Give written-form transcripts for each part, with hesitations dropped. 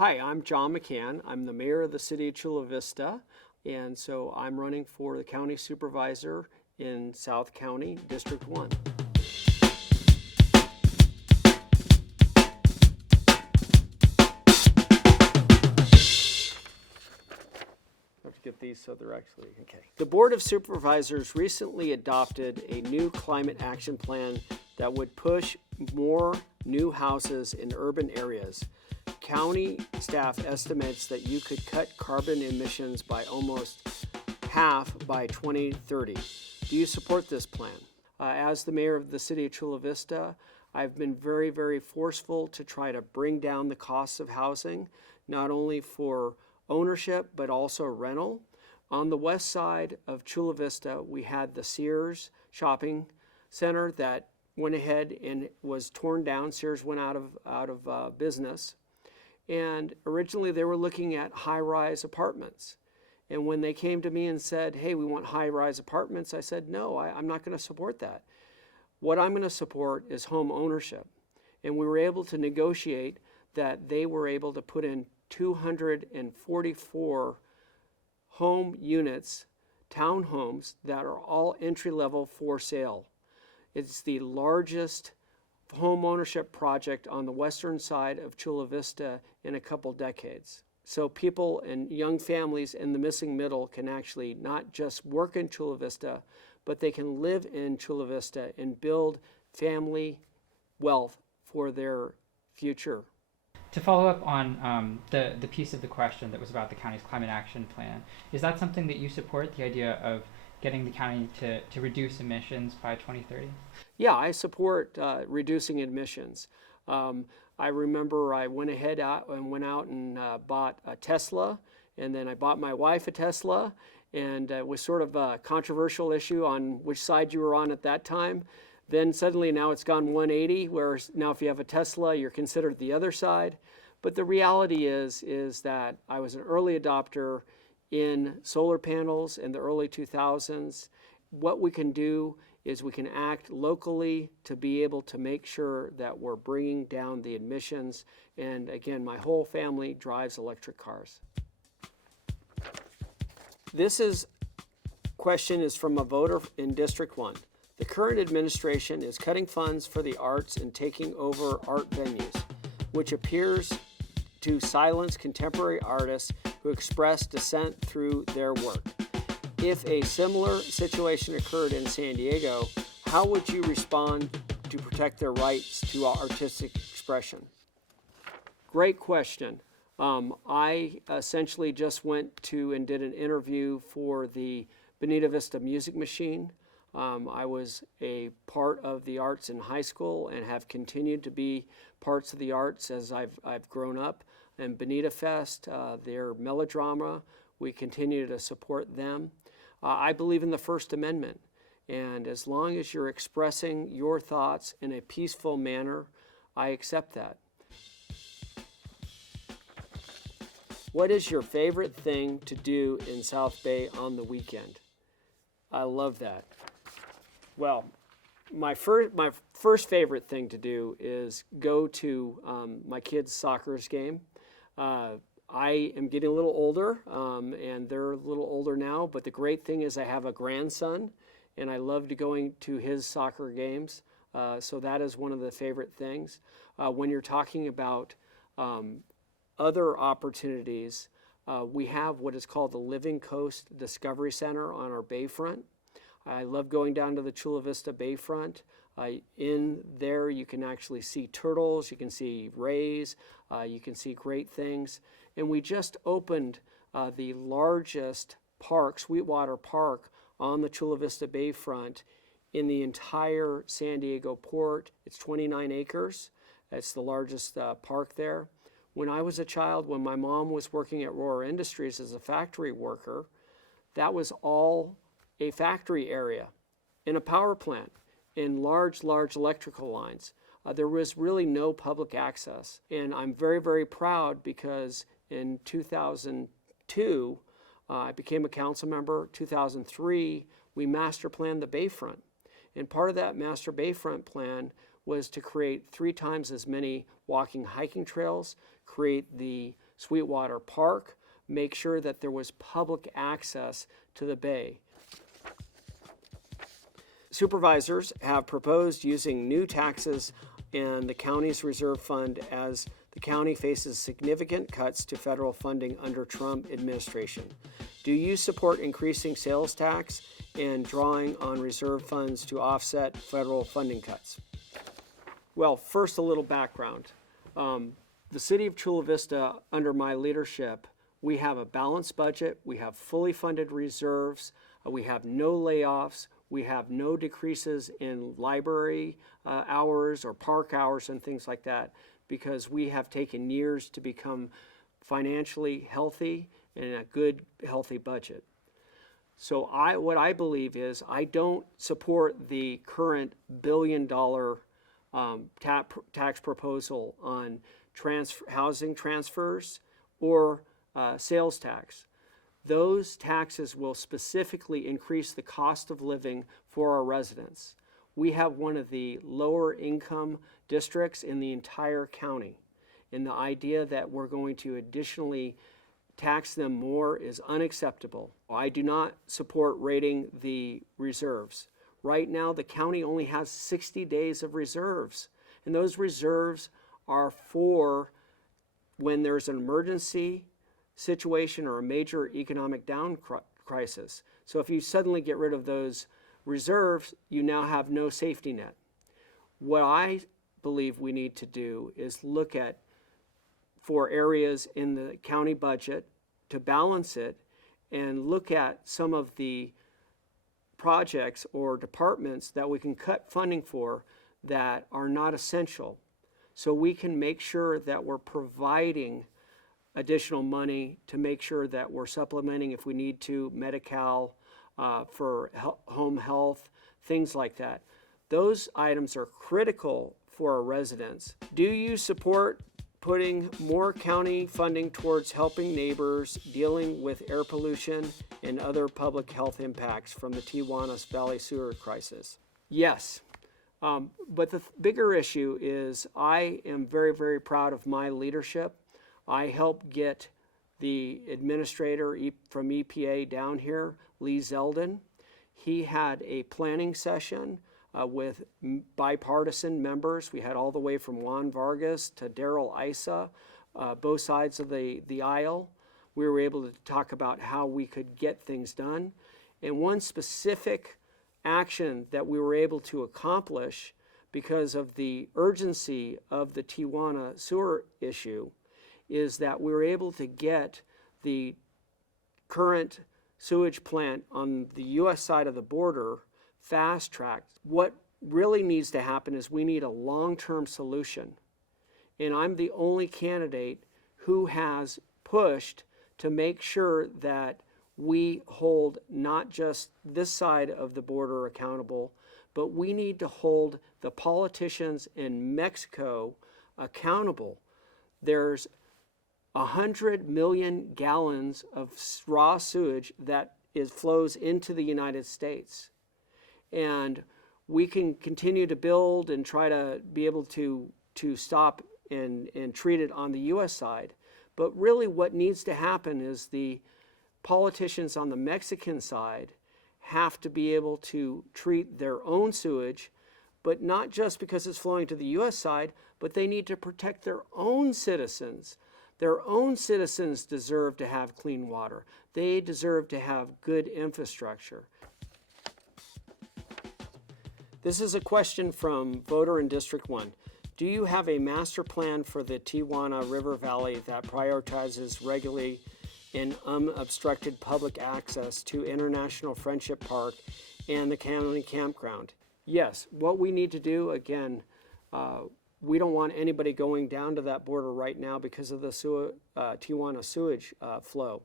Hi, I'm John McCann. I'm the mayor of the city of Chula Vista, and so I'm running for the county supervisor in South County, District 1. I have to get these so they're actually okay. The Board of Supervisors recently adopted a new climate action plan that would push more new houses in urban areas. County staff estimates that you could cut carbon emissions by almost half by 2030. Do you support this plan? As the mayor of the city of Chula Vista, I've been very, very forceful to try to bring down the costs of housing, not only for ownership, but also rental. On the west side of Chula Vista, we had the Sears shopping center that went ahead and was torn down. Sears went out of business. And originally they were looking at high-rise apartments. And when they came to me and said, hey, we want high-rise apartments, I said, no, I'm not going to support that. What I'm going to support is home ownership. And we were able to negotiate that they were able to put in 244 home units, townhomes, that are all entry-level for sale. It's the largest home ownership project on the western side of Chula Vista in a couple decades. So people and young families in the missing middle can actually not just work in Chula Vista, but they can live in Chula Vista and build family wealth for their future. To follow up on the piece of the question that was about the county's climate action plan, is that something that you support, the idea of getting the county to reduce emissions by 2030? Yeah, I support reducing emissions. I remember I went out and bought a Tesla, and then I bought my wife a Tesla, and it was sort of a controversial issue on which side you were on at that time. Then suddenly now it's gone 180, where now if you have a Tesla, you're considered the other side. But the reality is that I was an early adopter in solar panels in the early 2000s. What we can do is we can act locally to be able to make sure that we're bringing down the emissions. And again, my whole family drives electric cars. This question is from a voter in District 1. The current administration is cutting funds for the arts and taking over art venues, which appears to silence contemporary artists who express dissent through their work. If a similar situation occurred in San Diego, how would you respond to protect their rights to artistic expression? Great question. I essentially just went to and did an interview for the Bonita Vista Music Machine. I was a part of the arts in high school and have continued to be parts of the arts as I've grown up. And Bonita Fest, their melodrama, we continue to support them. I believe in the First Amendment, and as long as you're expressing your thoughts in a peaceful manner, I accept that. What is your favorite thing to do in South Bay on the weekend? I love that. Well, my first favorite thing to do is go to my kids' soccer game. I am getting a little older, and they're a little older now, but the great thing is I have a grandson, and I love going to his soccer games, so that is one of the favorite things. When you're talking about other opportunities, we have what is called the Living Coast Discovery Center on our bayfront. I love going down to the Chula Vista bayfront. In there you can actually see turtles, you can see rays, you can see great things. And we just opened the largest park, Sweetwater Park, on the Chula Vista bayfront in the entire San Diego port. It's 29 acres. It's the largest park there. When I was a child, when my mom was working at Rohrer Industries as a factory worker, that was all a factory area in a power plant in large electrical lines. There was really no public access. And I'm very, very proud because in 2002, I became a council member. 2003, we master planned the Bayfront. And part of that master Bayfront plan was to create 3 times as many walking hiking trails, create the Sweetwater Park, make sure that there was public access to the bay. Supervisors have proposed using new taxes in the county's reserve fund as the county faces significant cuts to federal funding under Trump administration. Do you support increasing sales tax and drawing on reserve funds to offset federal funding cuts? Well, first a little background. The city of Chula Vista, under my leadership, we have a balanced budget, we have fully funded reserves, we have no layoffs, we have no decreases in library hours or park hours and things like that, because we have taken years to become financially healthy and a good, healthy budget. So what I believe is I don't support the current $1 billion tax proposal on housing transfers or sales tax. Those taxes will specifically increase the cost of living for our residents. We have one of the lower income districts in the entire county, and the idea that we're going to additionally tax them more is unacceptable. I do not support raiding the reserves. Right now, the county only has 60 days of reserves, and those reserves are for when there's an emergency situation or a major economic crisis. So if you suddenly get rid of those reserves, you now have no safety net. What I believe we need to do is look at, for areas in the county budget, to balance it and look at some of the projects or departments that we can cut funding for that are not essential, so we can make sure that we're providing additional money to make sure that we're supplementing, if we need to, Medi-Cal for home health, things like that. Those items are critical for our residents. Do you support putting more county funding towards helping neighbors dealing with air pollution and other public health impacts from the Tijuana Valley sewer crisis? Yes. But the bigger issue is I am very, very proud of my leadership. I helped get the administrator from EPA down here, Lee Zeldin. He had a planning session with bipartisan members. We had all the way from Juan Vargas to Daryl Issa, both sides of the aisle. We were able to talk about how we could get things done. And one specific action that we were able to accomplish because of the urgency of the Tijuana sewer issue is that we were able to get the current sewage plant on the U.S. side of the border fast-tracked. What really needs to happen is we need a long-term solution. And I'm the only candidate who has pushed to make sure that we hold not just this side of the border accountable, but we need to hold the politicians in Mexico accountable. There's 100 million gallons of raw sewage that flows into the United States. And we can continue to build and try to be able to stop and treat it on the U.S. side. But really what needs to happen is the politicians on the Mexican side have to be able to treat their own sewage, but not just because it's flowing to the U.S. side, but they need to protect their own citizens. Their own citizens deserve to have clean water. They deserve to have good infrastructure. This is a question from voter in District 1. Do you have a master plan for the Tijuana River Valley that prioritizes regularly and unobstructed public access to International Friendship Park and the county campground? Yes, what we need to do, again, we don't want anybody going down to that border right now because of the Tijuana sewage flow.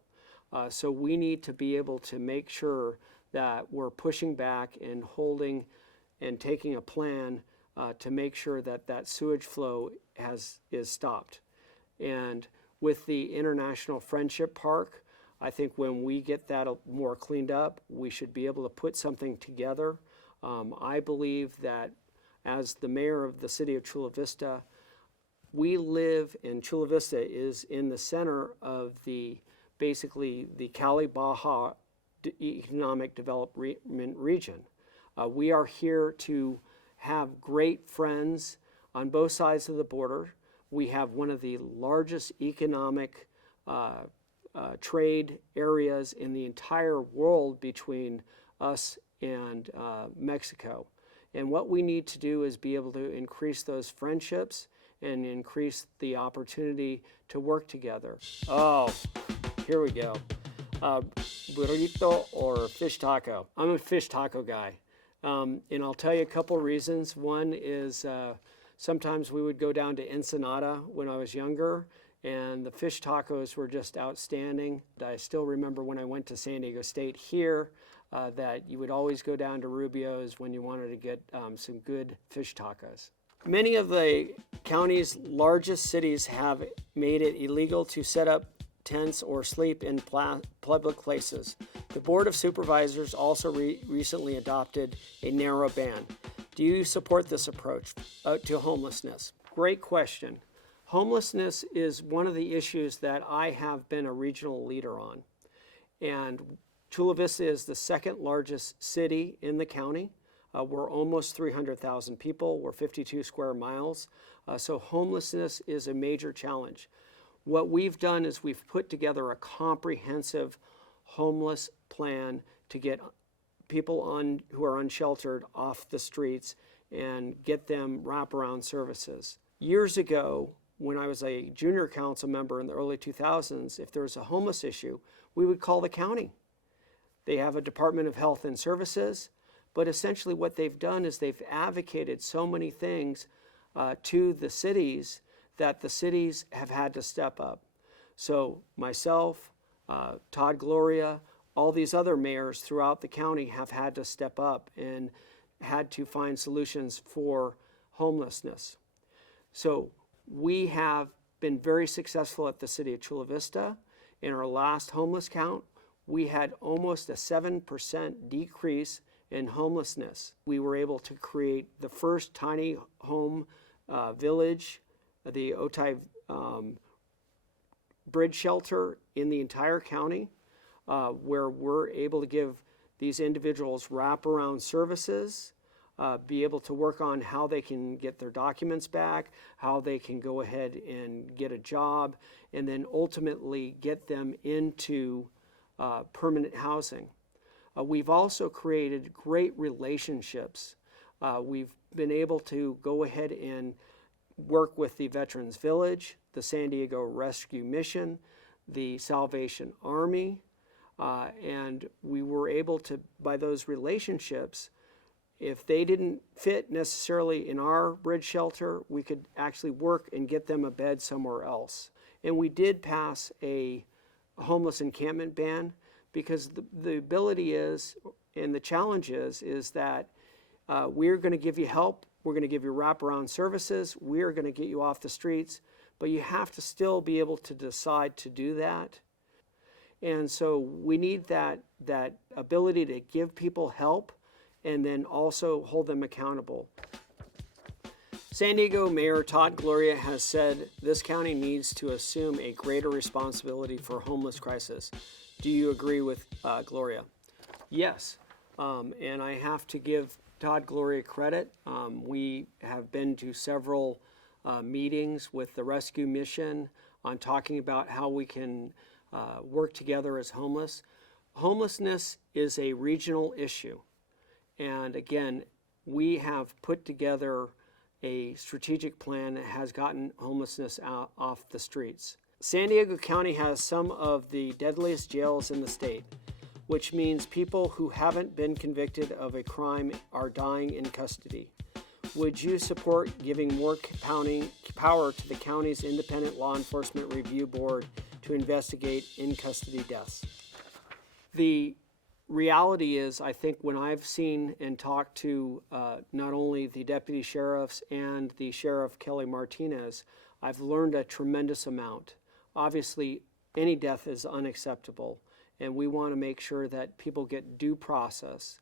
So we need to be able to make sure that we're pushing back and holding and taking a plan to make sure that that sewage flow is stopped. And with the International Friendship Park, I think when we get that more cleaned up, we should be able to put something together. I believe that as the mayor of the city of Chula Vista, We live in Chula Vista is in the center of basically the Cali Baja Economic Development Region. We are here to have great friends on both sides of the border. We have one of the largest economic trade areas in the entire world between us and Mexico. And what we need to do is be able to increase those friendships and increase the opportunity to work together. Oh, here we go. Burrito or fish taco? I'm a fish taco guy. And I'll tell you a couple reasons. One is sometimes we would go down to Ensenada when I was younger, and the fish tacos were just outstanding. I still remember when I went to San Diego State here that you would always go down to Rubio's when you wanted to get some good fish tacos. Many of the county's largest cities have made it illegal to set up tents or sleep in public places. The Board of Supervisors also recently adopted a narrow ban. Do you support this approach to homelessness? Great question. Homelessness is one of the issues that I have been a regional leader on. And Chula Vista is the second largest city in the county. We're almost 300,000 people. We're 52 square miles. So homelessness is a major challenge. What we've done is we've put together a comprehensive homeless plan to get people who are unsheltered off the streets and get them wraparound services. Years ago, when I was a junior council member in the early 2000s, if there was a homeless issue, we would call the county. They have a Department of Health and Services, but essentially what they've done is they've advocated so many things to the cities that the cities have had to step up. So myself, Todd Gloria, all these other mayors throughout the county have had to step up and had to find solutions for homelessness. So we have been very successful at the city of Chula Vista. In our last homeless count, we had almost a 7% decrease in homelessness. We were able to create the first tiny home village, the Otay Bridge Shelter in the entire county, where we're able to give these individuals wraparound services, be able to work on how they can get their documents back, how they can go ahead and get a job, and then ultimately get them into permanent housing. We've also created great relationships. We've been able to go ahead and work with the Veterans Village, the San Diego Rescue Mission, the Salvation Army, and we were able to, by those relationships, if they didn't fit necessarily in our bridge shelter, we could actually work and get them a bed somewhere else. And we did pass a homeless encampment ban because the ability is, and the challenge is that we're going to give you help, we're going to give you wraparound services, we're going to get you off the streets, but you have to still be able to decide to do that. And so we need that ability to give people help and then also hold them accountable. San Diego Mayor Todd Gloria has said this county needs to assume a greater responsibility for homeless crisis. Do you agree with Gloria? Yes, and I have to give Todd Gloria credit. We have been to several meetings with the rescue mission on talking about how we can work together as homeless. Homelessness is a regional issue. And again, we have put together a strategic plan that has gotten homelessness off the streets. San Diego County has some of the deadliest jails in the state, which means people who haven't been convicted of a crime are dying in custody. Would you support giving more power to the county's Independent Law Enforcement Review Board to investigate in-custody deaths? The reality is, I think when I've seen and talked to not only the deputy sheriffs and the Sheriff Kelly Martinez, I've learned a tremendous amount. Obviously, any death is unacceptable, and we want to make sure that people get due process.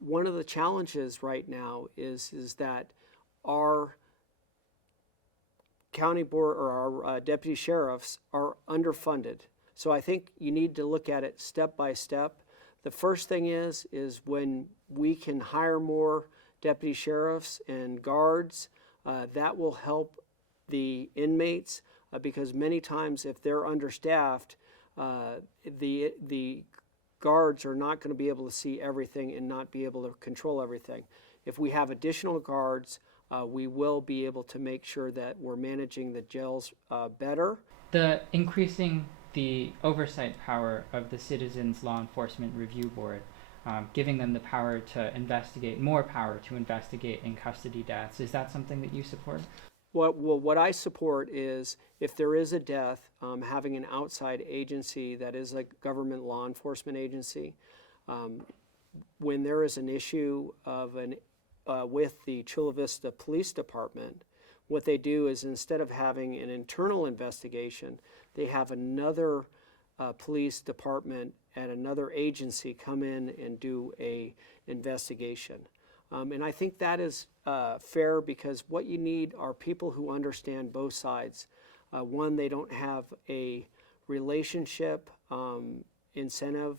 One of the challenges right now is that our county board or our deputy sheriffs are underfunded. So I think you need to look at it step by step. The first thing is when we can hire more deputy sheriffs and guards, that will help the inmates because many times if they're understaffed, the guards are not going to be able to see everything and not be able to control everything. If we have additional guards, we will be able to make sure that we're managing the jails better. The increasing the oversight power of the Citizens Law Enforcement Review Board, giving them the power to investigate, more power to investigate in custody deaths, is that something that you support? Well, what I support is if there is a death, having an outside agency that is a government law enforcement agency. When there is an issue of with the Chula Vista Police Department, what they do is instead of having an internal investigation, they have another police department at another agency come in and do a investigation. And I think that is fair because what you need are people who understand both sides. One, they don't have a relationship incentive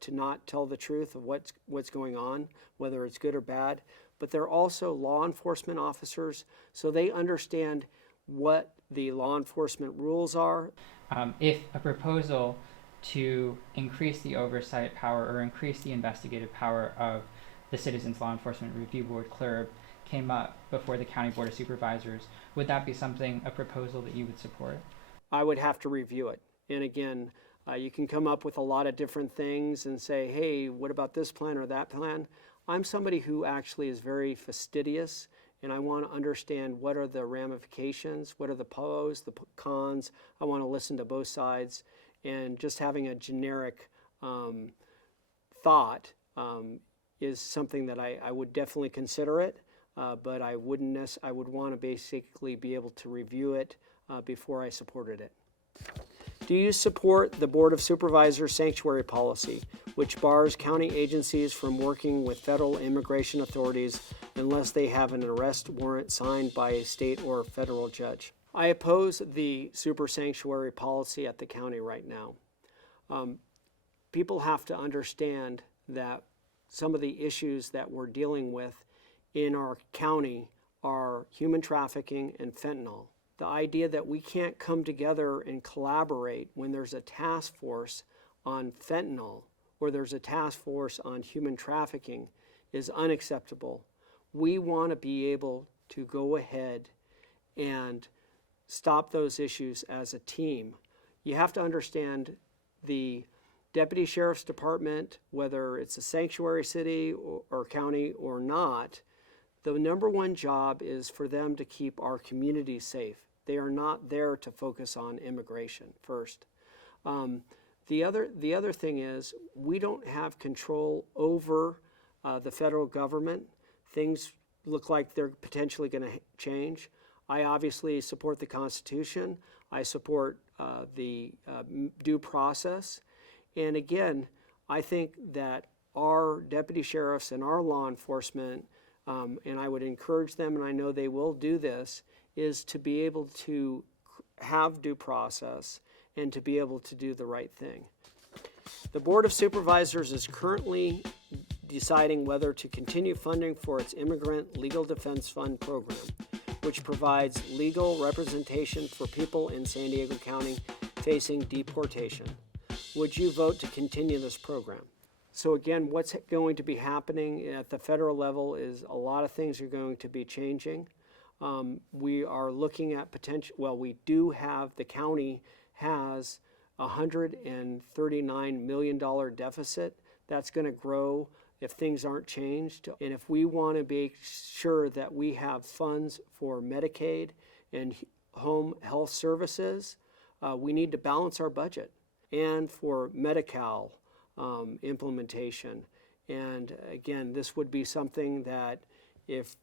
to not tell the truth of what's going on, whether it's good or bad, but they're also law enforcement officers, so they understand what the law enforcement rules are. If a proposal to increase the oversight power or increase the investigative power of the Citizens Law Enforcement Review Board, CLRB, came up before the County Board of Supervisors, would that be a proposal that you would support? I would have to review it. And again, you can come up with a lot of different things and say, hey, what about this plan or that plan? I'm somebody who actually is very fastidious, and I want to understand what are the ramifications, what are the pros, the cons. I want to listen to both sides, and just having a generic thought is something that I would definitely consider it, but I would want to basically be able to review it before I supported it. Do you support the Board of Supervisors sanctuary policy, which bars county agencies from working with federal immigration authorities unless they have an arrest warrant signed by a state or federal judge? I oppose the super sanctuary policy at the county right now. People have to understand that some of the issues that we're dealing with in our county are human trafficking and fentanyl. The idea that we can't come together and collaborate when there's a task force on fentanyl or there's a task force on human trafficking is unacceptable. We want to be able to go ahead and stop those issues as a team. You have to understand the Deputy Sheriff's Department, whether it's a sanctuary city or county or not, the number one job is for them to keep our community safe. They are not there to focus on immigration first. The other thing is we don't have control over the federal government. Things look like they're potentially going to change. I obviously support the Constitution. I support the due process. And again, I think that our deputy sheriffs and our law enforcement, and I would encourage them, and I know they will do this, is to be able to have due process and to be able to do the right thing. The Board of Supervisors is currently deciding whether to continue funding for its Immigrant Legal Defense Fund program, which provides legal representation for people in San Diego County facing deportation. Would you vote to continue this program? So again, what's going to be happening at the federal level is a lot of things are going to be changing. We are looking at potential, well, we do have, the county has a $139 million deficit. That's going to grow if things aren't changed. And if we want to be sure that we have funds for Medicaid and home health services, we need to balance our budget. And for Medi-Cal implementation. And again, this would be something that if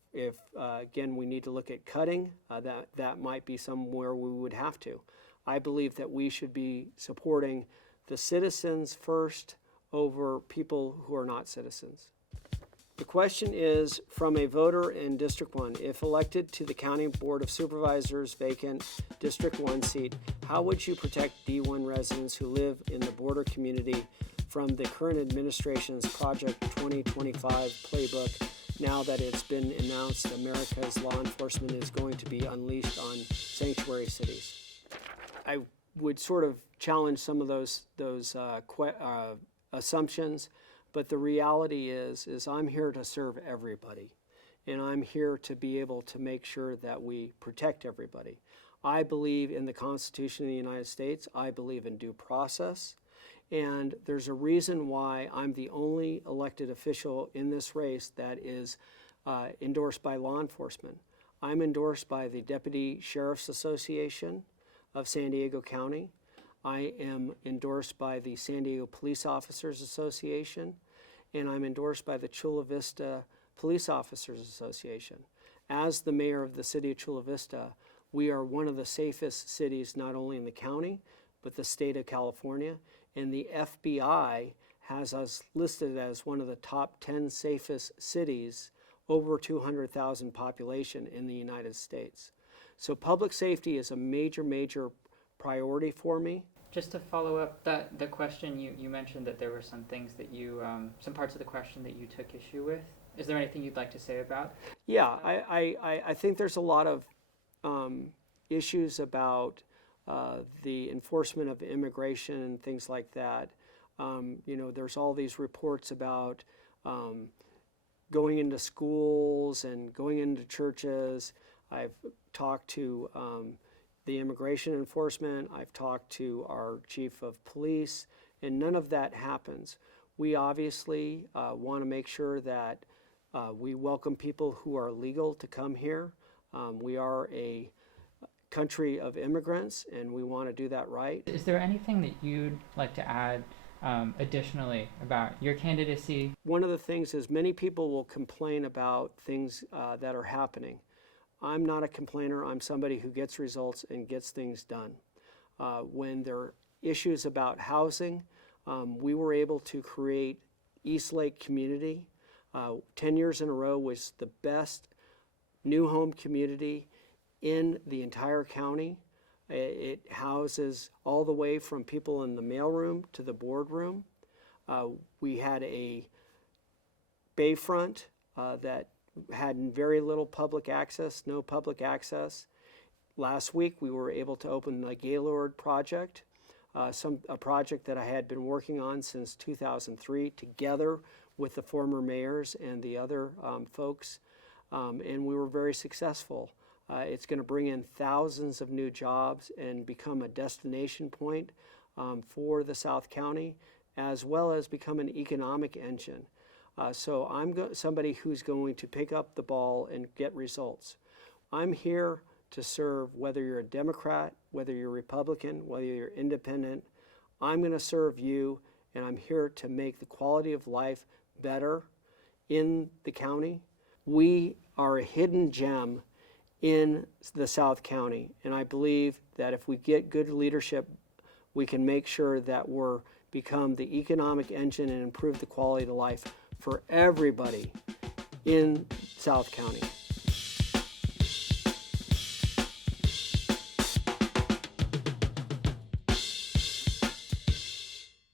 again, we need to look at cutting, that might be somewhere we would have to. I believe that we should be supporting the citizens first over people who are not citizens. The question is from a voter in District 1. If elected to the County Board of Supervisors vacant District 1 seat, how would you protect D1 residents who live in the border community from the current administration's Project 2025 playbook now that it's been announced America's law enforcement is going to be unleashed on sanctuary cities? I would sort of challenge some of those assumptions. But the reality is I'm here to serve everybody, and I'm here to be able to make sure that we protect everybody. I believe in the Constitution of the United States. I believe in due process, and there's a reason why I'm the only elected official in this race that is endorsed by law enforcement. I'm endorsed by the Deputy Sheriff's Association of San Diego County. I am endorsed by the San Diego Police Officers Association, and I'm endorsed by the Chula Vista Police Officers Association. As the mayor of the city of Chula Vista, we are one of the safest cities not only in the county, but the state of California, and the FBI has us listed as one of the top 10 safest cities, over 200,000 population in the United States. So public safety is a major, major priority for me. Just to follow up the question, you mentioned that there were some things that you, some parts of the question that you took issue with. Is there anything you'd like to say about? Yeah, I think there's a lot of issues about the enforcement of immigration and things like that. There's all these reports about going into schools and going into churches. I've talked to the immigration enforcement, I've talked to our chief of police, and none of that happens. We obviously want to make sure that we welcome people who are legal to come here. We are a country of immigrants, and we want to do that right. Is there anything that you'd like to add additionally about your candidacy? One of the things is many people will complain about things that are happening. I'm not a complainer. I'm somebody who gets results and gets things done. When there are issues about housing, we were able to create East Lake Community. 10 years in a row was the best new home community in the entire county. It houses all the way from people in the mailroom to the boardroom. We had a bayfront that had very little public access, no public access. Last week we were able to open the Gaylord project, a project that I had been working on since 2003 together with the former mayors and the other folks, and we were very successful. It's going to bring in thousands of new jobs and become a destination point for the South County, as well as become an economic engine. So I'm somebody who's going to pick up the ball and get results. I'm here to serve whether you're a Democrat, whether you're Republican, whether you're independent. I'm going to serve you, and I'm here to make the quality of life better in the county. We are a hidden gem in the South County, and I believe that if we get good leadership, we can make sure that we're become the economic engine and improve the quality of life for everybody in South County.